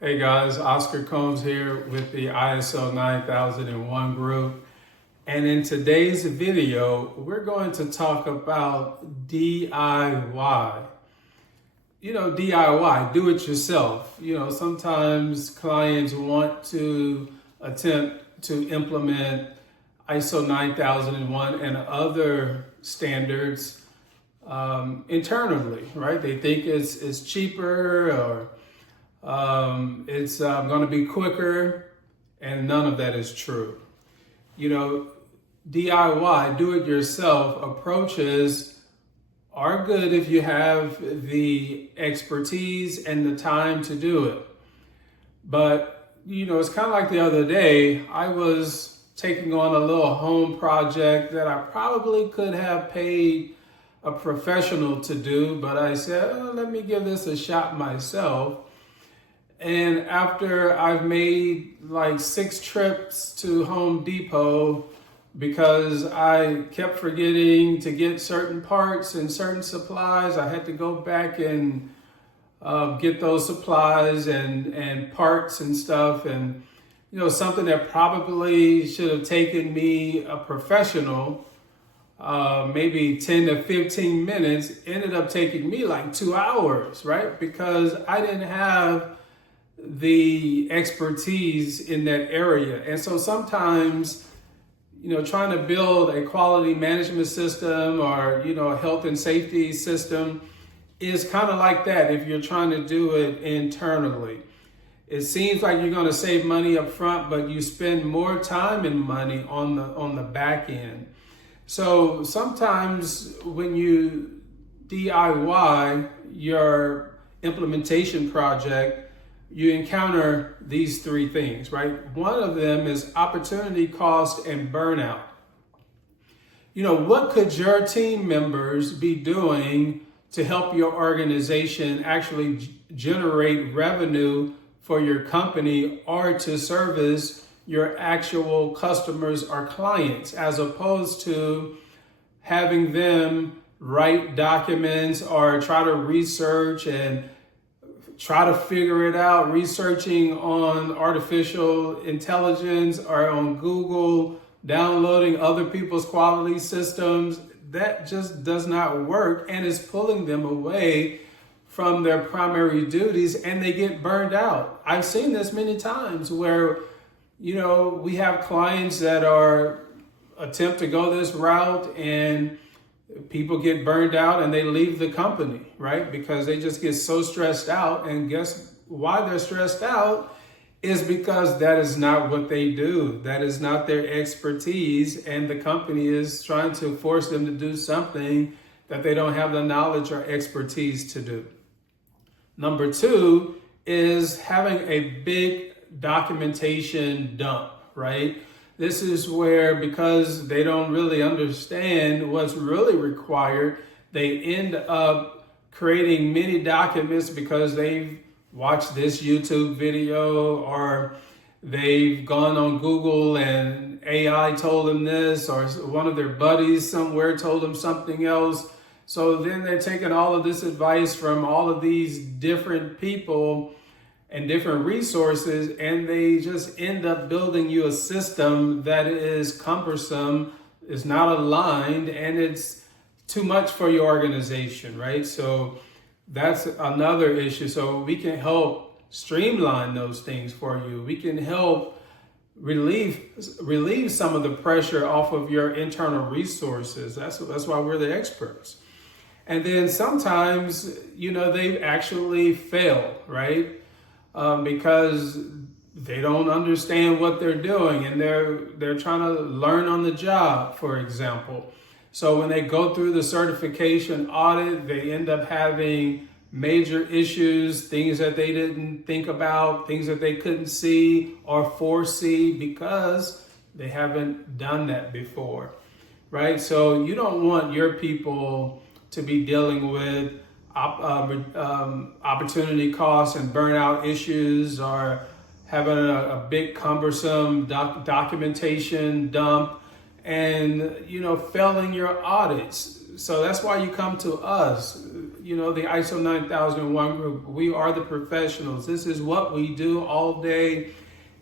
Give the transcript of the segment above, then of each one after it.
Hey guys, Oscar Combs here with the ISO 9001 group. And in today's video, we're going to talk about DIY. DIY, do it yourself. Sometimes clients want to attempt to implement ISO 9001 and other standards internally, right? They think it's cheaper or it's going to be quicker, and none of that is true. DIY, do it yourself approaches are good if you have the expertise and the time to do it. But, it's kind of like the other day, I was taking on a little home project that I probably could have paid a professional to do, but I said, let me give this a shot myself. And after I've made like 6 trips to Home Depot because I kept forgetting to get certain parts and certain supplies, I had to go back and get those supplies and parts and stuff. And, something that probably should have taken me a professional, maybe 10 to 15 minutes, ended up taking me like 2 hours, right? Because I didn't have the expertise in that area. And so sometimes, trying to build a quality management system or, a health and safety system is kind of like that if you're trying to do it internally. It seems like you're going to save money up front, but you spend more time and money on the back end. So sometimes when you DIY your implementation project, you encounter these 3 things, right? One of them is opportunity cost and burnout. What could your team members be doing to help your organization actually generate revenue for your company or to service your actual customers or clients, as opposed to having them write documents or try to research and try to figure it out, researching on artificial intelligence or on Google, downloading other people's quality systems. That just does not work and is pulling them away from their primary duties, and they get burned out. I've seen this many times where, we have clients that attempt to go this route and people get burned out and they leave the company, right? Because they just get so stressed out. And guess why they're stressed out is because that is not what they do. That is not their expertise. And the company is trying to force them to do something that they don't have the knowledge or expertise to do. Number 2 is having a big documentation dump, right? This is where, because they don't really understand what's really required, they end up creating many documents because they've watched this YouTube video or they've gone on Google and AI told them this, or one of their buddies somewhere told them something else. So then they're taking all of this advice from all of these different people and different resources, and they just end up building you a system that is cumbersome, is not aligned, and it's too much for your organization, right? So that's another issue. So we can help streamline those things for you. We can help relieve some of the pressure off of your internal resources. That's why we're the experts. And then sometimes, they actually fail, right? Because they don't understand what they're doing and they're trying to learn on the job, for example. So when they go through the certification audit, they end up having major issues, things that they didn't think about, things that they couldn't see or foresee because they haven't done that before, right? So you don't want your people to be dealing with opportunity costs and burnout issues, or having a big cumbersome documentation dump and failing your audits. So that's why you come to us. the ISO 9001 group. We are the professionals. This is what we do all day,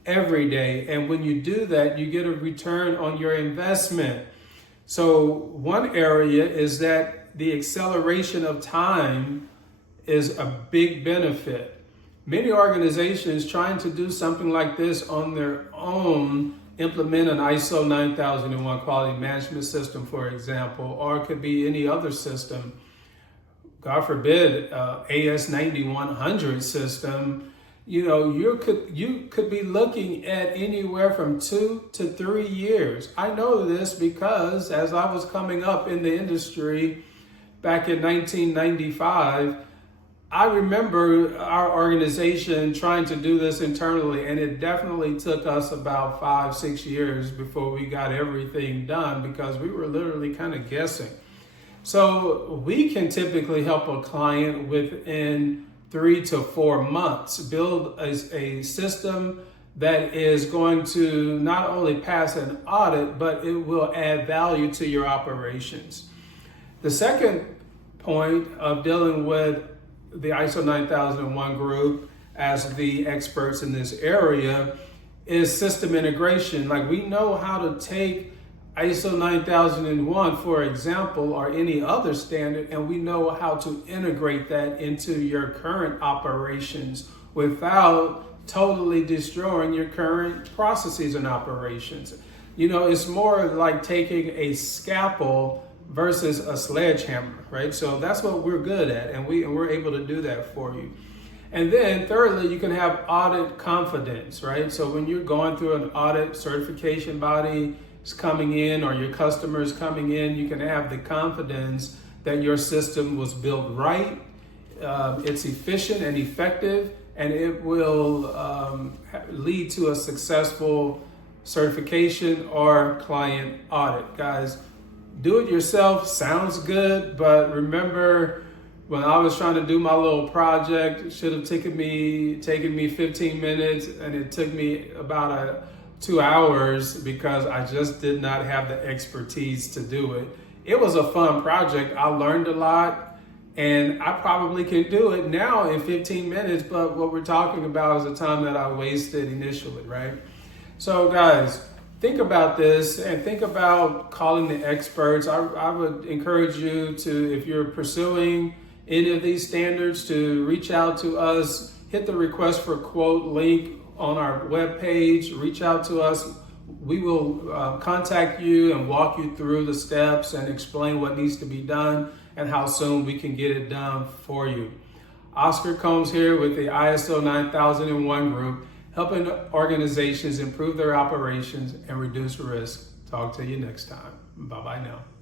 every day. And when you do that, you get a return on your investment. So one area is that the acceleration of time is a big benefit. Many organizations trying to do something like this on their own, implement an ISO 9001 quality management system, for example, or it could be any other system. God forbid, AS 9100 system. You could be looking at anywhere from 2 to 3 years. I know this because as I was coming up in the industry back in 1995, I remember our organization trying to do this internally, and it definitely took us about 5-6 years before we got everything done because we were literally kind of guessing. So we can typically help a client within 3 to 4 months build a system that is going to not only pass an audit, but it will add value to your operations. The second point of dealing with the ISO 9001 group as the experts in this area is system integration. Like, we know how to take ISO 9001, for example, or any other standard, and we know how to integrate that into your current operations without totally destroying your current processes and operations. It's more like taking a scalpel versus a sledgehammer, right? So that's what we're good at, and we're able to do that for you. And then thirdly, you can have audit confidence, right? So when you're going through an audit certification body is coming in, or your customer is coming in, you can have the confidence that your system was built right, it's efficient and effective, and it will lead to a successful certification or client audit. Guys, do it yourself sounds good, but remember when I was trying to do my little project, it should have taken me 15 minutes, and it took me about 2 hours because I just did not have the expertise to do it. It was a fun project. I learned a lot, and I probably can do it now in 15 minutes, but what we're talking about is the time that I wasted initially, right? So guys, think about this and think about calling the experts. I would encourage you to, if you're pursuing any of these standards, to reach out to us, hit the request for quote link on our webpage, reach out to us. We will contact you and walk you through the steps and explain what needs to be done and how soon we can get it done for you. Oscar Combs here with the ISO 9001 group, helping organizations improve their operations and reduce risk. Talk to you next time. Bye-bye now.